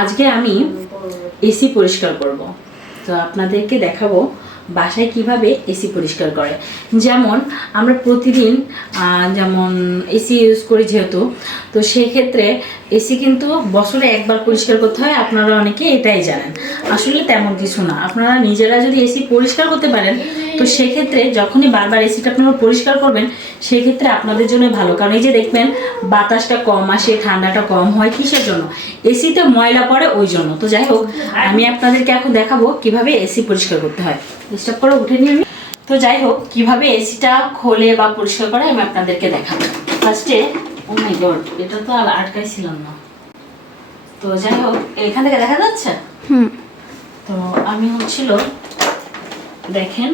আজকে আমি এসি পরিষ্কার করব। তো আপনাদেরকে দেখাবো বাসায় কিভাবে এসি পরিষ্কার করে। যেমন আমরা প্রতিদিন যেমন এসি ইউজ করি যেহেতু, তো সেক্ষেত্রে এসি কিন্তু বছরে একবার পরিষ্কার করতে হয়। আপনারা অনেকে এটাই জানেন, আসলে তেমন কিছু না। আপনারা নিজেরা যদি এসি পরিষ্কার করতে পারেন, তো সেক্ষেত্রে যখনই বারবার এসিটা আপনারা পরিষ্কার করবেন, সেক্ষেত্রে আপনাদের জন্য ভালো। কারণ এই যে দেখবেন বাতাসটা কম আসে, ঠান্ডাটা কম হয়, কিসের জন্য? এসিতে ময়লা পড়ে, ওই জন্য। তো যাই হোক, আমি আপনাদেরকে এখন দেখাবো কিভাবে এসি পরিষ্কার করতে হয়। ডিস্টার্ব করে উঠে নিয়ে আমি, তো যাই হোক, কিভাবে এসিটা খোলে বা পরিষ্কার করে আমি আপনাদেরকে দেখাবো। ফার্স্টে, ও মাই গড, এটা তো আর আটকাইছিলাম না। তো যাই হোক, এখান থেকে দেখা যাচ্ছে। তো আমি দেখেন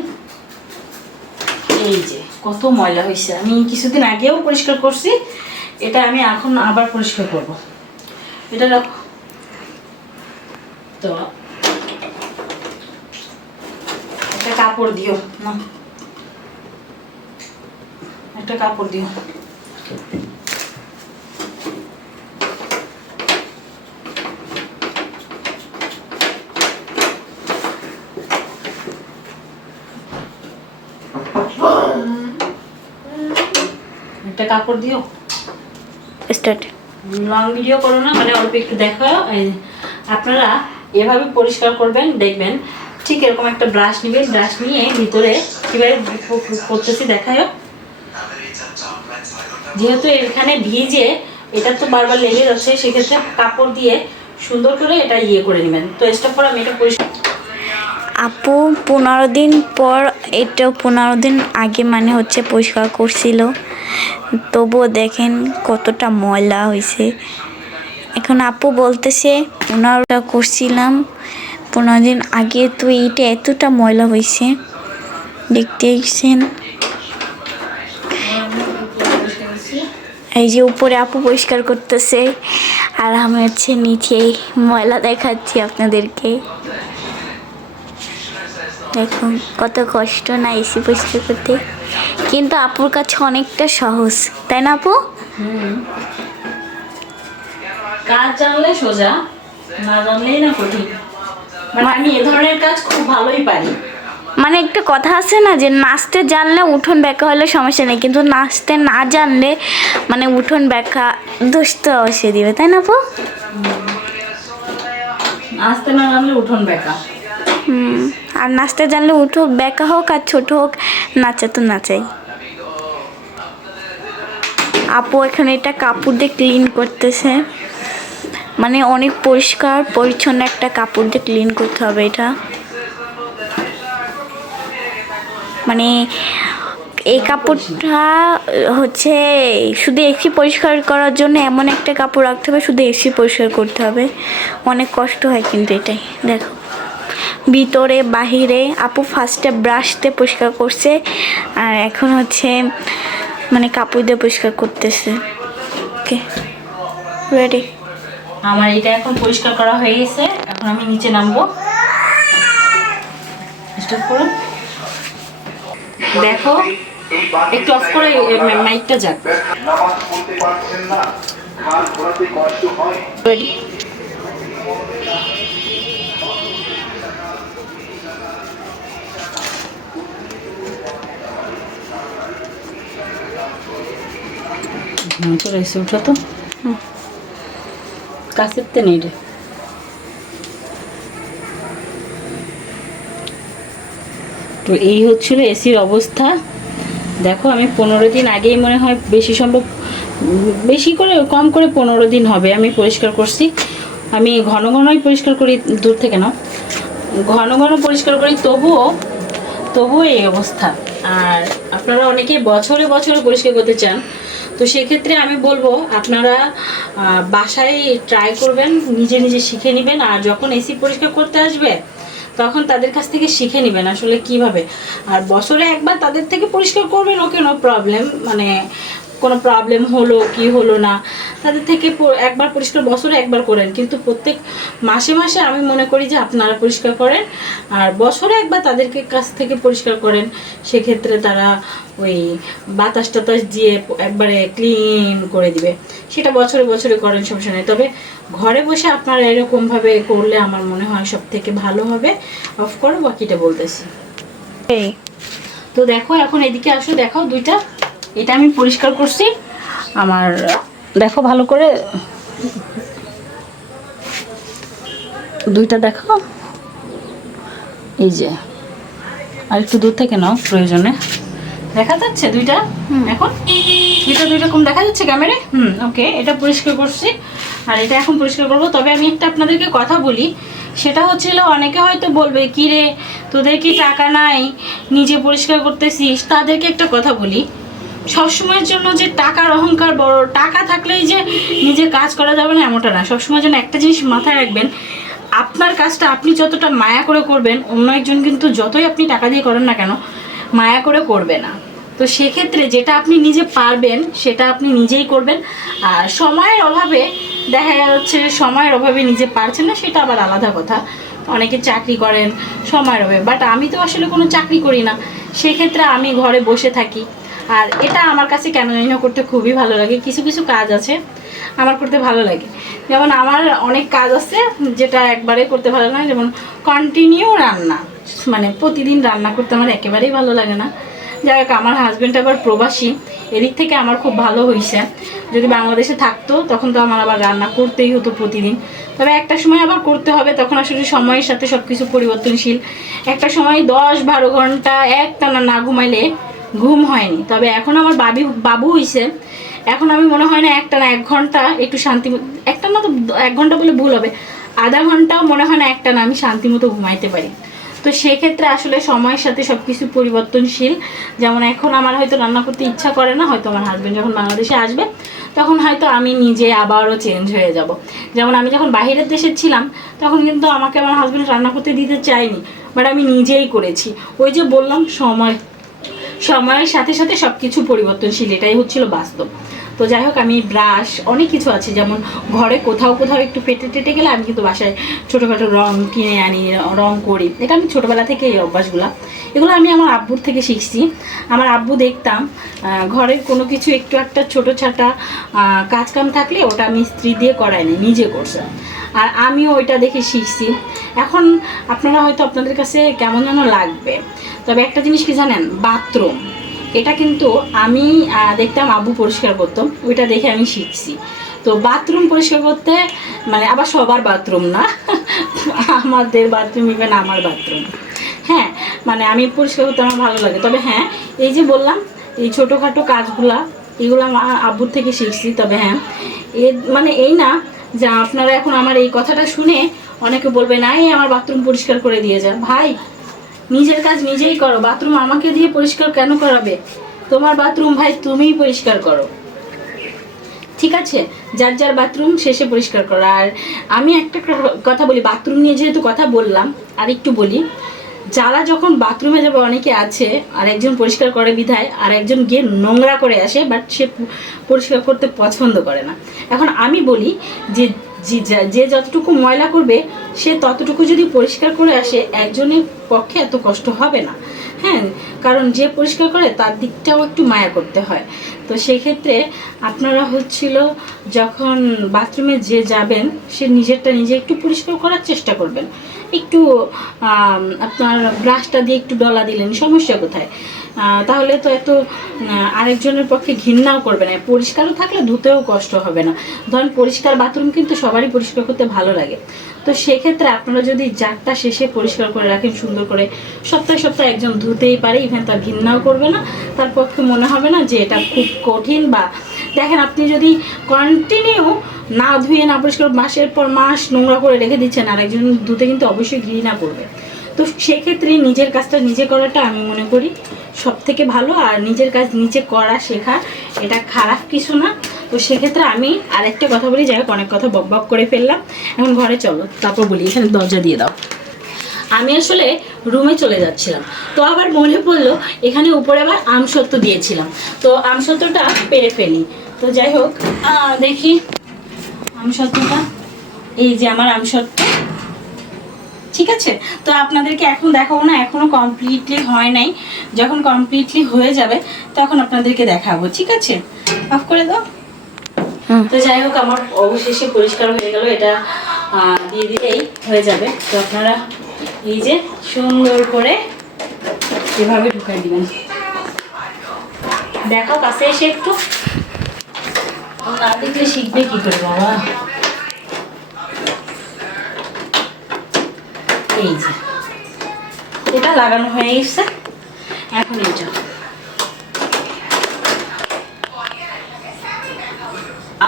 এই যে কত ময়লা হয়েছে। আমি কিছুদিন আগেও পরিষ্কার করছি, এটা আমি এখন আবার পরিষ্কার করব। এটা রাখো। তো একটা কাপড় দিও না, একটা কাপড় দিও। একটা কাপড় দিও। স্টার্ট। লং ভিডিও করো না, মানে অল্প একটু দেখো। আপনারা এভাবে পরিষ্কার করবেন, দেখবেন ঠিক এরকম একটা ব্রাশ নেবেন। ব্রাশ নিয়ে ভিতরে কীভাবে করতেছি দেখায়। যেহেতু এখানে ভিজে, এটা তো বারবার লেগে যাচ্ছে, সেক্ষেত্রে কাপড় দিয়ে সুন্দর করে এটা করে নেবেন। তো স্টপ করে আমি এটা পরিষ্কার। আপু 15 দিন পর, এটা 15 দিন আগে মানে হচ্ছে পরিষ্কার করছিল, তবুও দেখেন কতটা ময়লা হয়েছে। এখন আপু বলতেছে 15টা করছিলাম 15 দিন আগে, তো এইটা এতটা ময়লা হয়েছে, দেখতেছেন। এই যে উপরে আপু পরিষ্কার করতেছে, আর আমি হচ্ছে নিচে ময়লা দেখাচ্ছি আপনাদেরকে। দেখুন কত কষ্ট না এসি পরিষ্কার করতে, কিন্তু আপুর কাছে অনেকটা সহজ, তাই না আপু? কাজ জানলে সোজা, না জানলেই না কঠিন। মানে আমি এ ধরনের কাজ খুব ভালোই পারি। মানে একটা কথা আছে না যে নাচতে জানলে উঠোন ব্যাকা হলে সমস্যা নেই, কিন্তু নাচতে না জানলে মানে উঠোন ব্যাকা দুষ্ট অবশ্যই দিবে, তাই না আপু? নাচতে না জানলে উঠোন ব্যাকা। আর নাচতে জানলে উঠোন ব্যাকা হোক আর ছোট হোক, নাচা তো নাচাই। আপু এখানে এটা কাপড় দিয়ে ক্লিন করতেছে, মানে অনেক পরিষ্কার পরিচ্ছন্ন একটা কাপড় দিয়ে ক্লিন করতে হবে এটা। মানে এই কাপড়টা হচ্ছে শুধু এসি পরিষ্কার করার জন্য এমন একটা কাপড় রাখতে হবে, শুধু এসি পরিষ্কার করতে হবে। অনেক কষ্ট হয় কিন্তু এটাই। দেখো ভিতরে বাহিরে আপু ফার্স্টে ব্রাশ দিয়ে পরিষ্কার করছে, আর এখন হচ্ছে মানে কাপড় দিয়ে পরিষ্কার করতেছে। ওকে, রেডি। আমার এটা এখন পরিষ্কার করা হয়ে গেছে, এখন আমি নিচে নামবো। স্টার্ট করুন। দেখো একটু অফ করে মাইকটা যাক। রেডি। চলে এসে উঠা তো কাছের তে নেই রে। তো এই হচ্ছিল এসির অবস্থা। দেখো আমি 15 দিন আগেই মনে হয় বেশি সম্ভব, বেশি করে কম করে 15 দিন হবে আমি পরিষ্কার করছি। আমি ঘন ঘনই পরিষ্কার করি, দূর থেকে না, ঘন ঘন পরিষ্কার করি, তবুও এই অবস্থা। আর আপনারা অনেকেই বছরে বছরে পরিষ্কার করতে চান, তো সেক্ষেত্রে আমি বলবো আপনারা বাসায় ট্রাই করবেন, নিজে নিজে শিখে নেবেন। আর যখন এসি পরিষ্কার করতে আসবে, তখন তাদের কাছ থেকে শিখে নেবেন আসলে কিভাবে। আর বছরে একবার তাদের থেকে পরিষ্কার করবেন, ওকে, নো প্রবলেম। মানে কোনো প্রবলেম হলো কি হলো না, তাদের থেকে একবার পরিষ্কার বছরে একবার করেন, কিন্তু প্রত্যেক মাসে মাসে আমি মনে করি যে আপনারা পরিষ্কার করেন, আর বছরে একবার তাদেরকে কাছ থেকে পরিষ্কার করেন। সেক্ষেত্রে তারা ওই বাতাস টাতাস দিয়ে একবারে ক্লিন করে দিবে। সেটা বছরে বছরে করেন, সমস্যা নেই। তবে ঘরে বসে আপনারা এরকমভাবে করলে আমার মনে হয় সব থেকে ভালো হবে। অফ করো, বাকিটা বলতেছি। এই তো দেখো, এখন এদিকে আসো, দেখাও দুইটা। এটা আমি পরিষ্কার করছি আমার, দেখো ভালো করে দুইটা দেখো, এই যে। আর একটু দূর থেকে নাও প্রয়োজনে। দেখা যাচ্ছে দুইটা? এখন দুইটা কম দেখা যাচ্ছে ক্যামেরায়? ওকে, এটা পরিষ্কার করছি আর এটা এখন পরিষ্কার করবো। তবে আমি একটা আপনাদেরকে কথা বলি, সেটা হচ্ছিল অনেকে হয়তো বলবে কি রে তোদের কি টাকা নাই, নিজে পরিষ্কার করতেছিস। তাদেরকে একটা কথা বলি, সবসময়ের জন্য যে টাকার অহংকার বড়, টাকা থাকলেই যে নিজে কাজ করা যাবে না এমনটা না। সবসময়ের জন্য একটা জিনিস মাথায় রাখবেন, আপনার কাজটা আপনি যতটা মায়া করে করবেন, অন্য একজন কিন্তু যতই আপনি টাকা দিয়ে করেন না কেন মায়া করে করবে না। তো সেক্ষেত্রে যেটা আপনি নিজে পারবেন সেটা আপনি নিজেই করবেন। আর সময়ের অভাবে দেখা যাচ্ছে সময়ের অভাবে নিজে পারছেন না, সেটা আবার আলাদা কথা। অনেকে চাকরি করেন সময়ের অভাবে, বাট আমি তো আসলে কোনো চাকরি করি না, সেক্ষেত্রে আমি ঘরে বসে থাকি। আর এটা আমার কাছে কেন জানি না করতে খুবই ভালো লাগে। কিছু কিছু কাজ আছে আমার করতে ভালো লাগে, যেমন আমার অনেক কাজ আছে যেটা একবারে করতে ভালো লাগে, যেমন কন্টিনিউ রান্না, মানে প্রতিদিন রান্না করতে আমার একেবারেই ভালো লাগে না। যাই হোক, আমার হাজব্যান্ড আবার প্রবাসী, এদিক থেকে আমার খুব ভালো হয়েছে। যদি বাংলাদেশে থাকতো তখন তো আমার আবার রান্না করতেই হতো প্রতিদিন। তবে একটা সময় আবার করতে হবে, তখন আসলে সময়ের সাথে সব কিছু পরিবর্তনশীল। একটা সময় 10-12 ঘন্টা একটানা না ঘুমাইলে ঘুম হয়নি। তবে এখন আমার বাবু হয়েছে, এখন আমি মনে হয় না একটানা 1 ঘন্টা একটু শান্তি, একটা না তো 1 ঘন্টা বলে ভুল হবে, আধা ঘন্টাও মনে হয় না একটানা আমি শান্তি মতো ঘুমাইতে পারি। তো সেক্ষেত্রে আসলে সময়ের সাথে সব কিছু পরিবর্তনশীল। যেমন এখন আমার হয়তো রান্না করতে ইচ্ছা করে না, হয়তো আমার হাজব্যান্ড যখন বাংলাদেশে আসবে তখন হয়তো আমি নিজে আবারও চেঞ্জ হয়ে যাব। যেমন আমি যখন বাইরের দেশে ছিলাম তখন কিন্তু আমাকে আমার হাজব্যান্ড রান্না করতে দিতে চায়নি, বাট আমি নিজেই করেছি। ওই যে বললাম, সময়ের সাথে সাথে সব কিছু পরিবর্তনশীল, এটাই হচ্ছিল বাস্তব। তো যাই হোক, আমি ব্রাশ অনেক কিছু আছে, যেমন ঘরে কোথাও কোথাও একটু ফেটে টেটে গেলে আমি কিন্তু বাসায় ছোটোখাটো রং কিনে আনি, রং করি। এটা আমি ছোটোবেলা থেকে এই অভ্যাসগুলো, এগুলো আমি আমার আব্বুর থেকে শিখছি। আমার আব্বু দেখতাম ঘরের কোনো কিছু একটু একটা ছোটো ছাটা কাজকাম থাকলে ওটা আমি স্ত্রী দিয়ে করাইনি, নিজে করছে। আর আমিও ওইটা দেখে শিখছি। এখন আপনারা হয়তো আপনাদের কাছে কেমন যেন লাগবে, তবে একটা জিনিস কি জানেন, বাথরুম, এটা কিন্তু আমি দেখতাম আব্বু পরিষ্কার করতাম, ওইটা দেখে আমি শিখছি। তো বাথরুম পরিষ্কার করতে, মানে আবার সবার বাথরুম না, আমাদের বাথরুম, ইভেন আমার বাথরুম, হ্যাঁ, মানে আমি পরিষ্কার করতে আমার ভালো লাগে। তবে হ্যাঁ, এই যে বললাম এই ছোটোখাটো কাজগুলা, এগুলো আমার আব্বুর থেকে শিখছি। তবে হ্যাঁ, মানে এই না যে আপনারা এখন আমার এই কথাটা শুনে অনেকে বলবে না এই আমার বাথরুম পরিষ্কার করে দিয়ে যা। ভাই, নিজের কাজ নিজেই করো, বাথরুম আমাকে দিয়ে পরিষ্কার কেন করাবে? তোমার বাথরুম ভাই তুমিই পরিষ্কার করো, ঠিক আছে? যার যার বাথরুম শেষে পরিষ্কার করো। আর আমি একটা কথা বলি, বাথরুম নিয়ে যেহেতু কথা বললাম আর একটু বলি, যারা যখন বাথরুমে যাবে, অনেকে আছে আর একজন পরিষ্কার করে বিধায় আর একজন গিয়ে নোংরা করে আসে, বাট সে পরিষ্কার করতে পছন্দ করে না। এখন আমি বলি যে যে যতটুকু ময়লা করবে সে ততটুকু যদি পরিষ্কার করে আসে, একজনের পক্ষে এত কষ্ট হবে না, হ্যাঁ, কারণ যে পরিষ্কার করে তার দিকটাও একটু মায়া করতে হয়। তো সেক্ষেত্রে আপনারা হচ্ছিল যখন বাথরুমে যে যাবেন সে নিজেরটা নিজে একটু পরিষ্কার করার চেষ্টা করবেন। একটু আপনার ব্রাশটা দিয়ে একটু ডলা দিলেন, সমস্যা কোথায়? তাহলে তো এত আরেকজনের পক্ষে ঘৃণাও করবে না, পরিষ্কারও থাকলে ধুতেও কষ্ট হবে না। ধরেন পরিষ্কার বাথরুম কিন্তু সবারই পরিষ্কার করতে ভালো লাগে। তো সেক্ষেত্রে আপনারা যদি যারটা শেষে পরিষ্কার করে রাখেন সুন্দর করে, সপ্তাহে সপ্তাহে একজন ধুতেই পারে, ইভেন তার ঘৃণাও করবে না, তার পক্ষে মনে হবে না যে এটা খুব কঠিন। বা দেখেন, আপনি যদি কন্টিনিউ না ধুয়ে না পরিষ্কার মাসের পর মাস নোংরা করে রেখে দিচ্ছেন, আর একজন ধুতে কিন্তু অবশ্যই ঘৃণা করবে। তো সেক্ষেত্রে নিজের কাজটা নিজে করাটা আমি মনে করি সব থেকে ভালো। আর নিজের কাজ নিজে করা শেখা, এটা খারাপ কিছু না। তো সেক্ষেত্রে আমি আরেকটা কথা বলি, যাই হোক অনেক কথা বক বক করে ফেললাম, এখন ঘরে চলো তারপর বলি। এখানে দরজা দিয়ে দাও। আমি আসলে রুমে চলে যাচ্ছিলাম, তো আবার মনে পড়লো এখানে উপরে আবার আমসত্ত্ব দিয়েছিলাম, তো আমসত্ত্বটা পেরে ফেলি। তো যাই হোক, দেখি আমসত্ত্বটা, এই যে আমার আমসত্ত্ব। ঠিক আছে, তো আপনাদেরকে এখন দেখাবো না, এখনো কমপ্লিটলি হয় নাই। যখন কমপ্লিটলি হয়ে যাবে তখন আপনাদেরকে দেখাবো। ঠিক আছে, অফ করে দাও। তো যাই হোক, আমার অবশেষে পরিষ্কার হয়ে গেল, এটা দিয়ে দিলেই হয়ে যাবে। তো আপনারা এই যে সুন্দর করে এভাবে ঢুকাই দিবেন। দেখাও কাছে এসে একটু, না দেখলে শিখবে কি করে বাবা। এই যে এটা লাগানো হয়ে গেছে, এখন এটা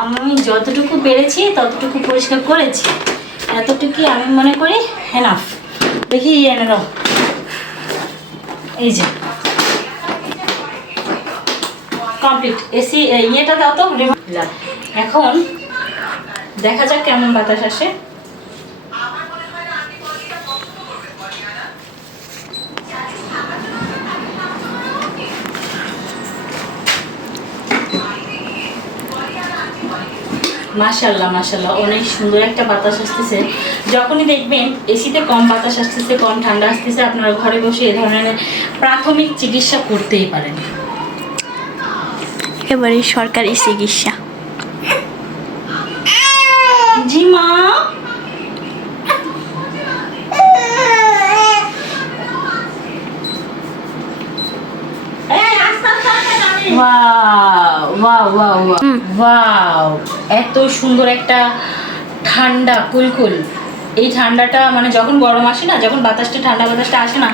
আমি যতটুকু পেরেছি ততটুকু পরিষ্কার করেছি, এতটুকুই আমি মনে করি এনাফ। দেখি এনে দাও, এই যে কমপ্লিট। এসি ইয়েটা দাও তো, এখন দেখা যাক কেমন বাতাস আসে। মাশাআল্লাহ মাশাআল্লাহ, অনেক সুন্দর একটা বাতাস আসতেছে। যখনই দেখবেন এসিতে কম বাতাস আসতেছে, কম ঠান্ডা আসতেছে, আপনারা ঘরে বসে এ ধরনের প্রাথমিক চিকিৎসা করতেই পারেন। এবারে সরকারি চিকিৎসা। জি মা, এত সুন্দর একটা ঠান্ডা কুলকুল। এই ঠান্ডাটা মানে যখন গরম আসে না, যখন বাতাসটা ঠান্ডা বাতাসটা আসে না,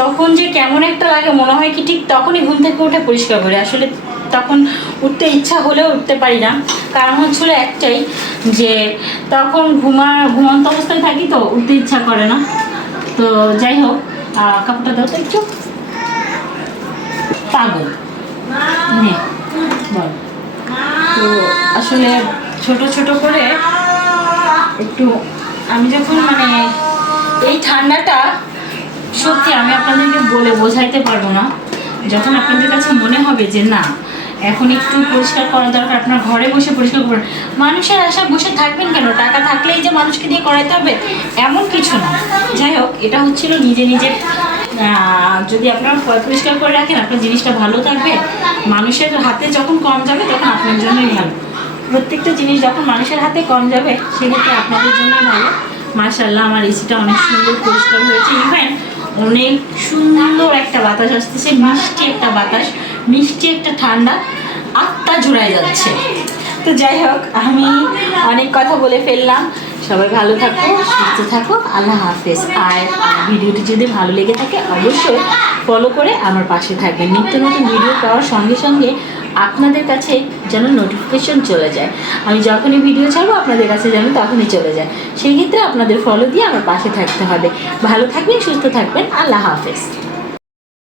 তখন যে কেমন একটা লাগে, মনে হয় কি ঠিক তখনই ঘুম থেকে উঠে পরিষ্কার করি। আসলে তখন উঠতে ইচ্ছা হলেও উঠতে পারি না, কারণ হচ্ছিল একটাই যে তখন ঘুমন্ত অবস্থায় থাকি, তো উঠতে ইচ্ছা করে না। তো যাই হোক, কাপড়টা দাও তো একটু, পাগল নে বল। তো আসলে ছোট ছোট করে একটু, আমি যখন মানে এই ঠান্ডাটা সত্যি আমি আপনাদেরকে বলে বোঝাইতে পারবো না। যখন আপনাদের কাছে মনে হবে যে না এখন একটু পরিষ্কার করা দরকার, আপনার ঘরে বসে পরিষ্কার করবেন। মানুষের আশা বসে থাকবেন কেন? টাকা থাকলেই যে মানুষকে দিয়ে করাইতে হবে এমন কিছু না। যাই হোক, এটা হচ্ছিল নিজে নিজে যদি আপনারা পরিষ্কার করে রাখেন, আপনার জিনিসটা ভালো থাকবে। মানুষের হাতে যখন কম যাবে তখন আপনার জন্যই ভালো। প্রত্যেকটা জিনিস যখন মানুষের হাতে কম যাবে সেক্ষেত্রে আপনাদের জন্যই ভালো। মাশাআল্লাহ, আমার এসিটা অনেক সুন্দর পরিষ্কার হয়েছে। ইভেন অনেক সুন্দর একটা বাতাস আসতেছে, মিষ্টি একটা বাতাস, মিষ্টি একটা ঠান্ডা, আত্মা জুড়ায় যাচ্ছে। তো যাই হোক, আমি অনেক কথা বলে ফেললাম। সবাই ভালো থাকো, সুস্থ থাকো, আল্লাহ হাফেজ। আর ভিডিওটি যদি ভালো লেগে থাকে অবশ্যই ফলো করে আমার পাশে থাকবেন। নিত্য নতুন ভিডিও পাওয়ার সঙ্গে সঙ্গে আপনাদের কাছে যেন নোটিফিকেশন চলে যায়। আমি যখনই ভিডিও ছাড়বো আপনাদের কাছে যেন তখনই চলে যায়। সেই ক্ষেত্রে আপনাদের ফলো দিয়ে আমার পাশে থাকতে হবে। ভালো থাকবেন, সুস্থ থাকবেন, আল্লাহ হাফেজ।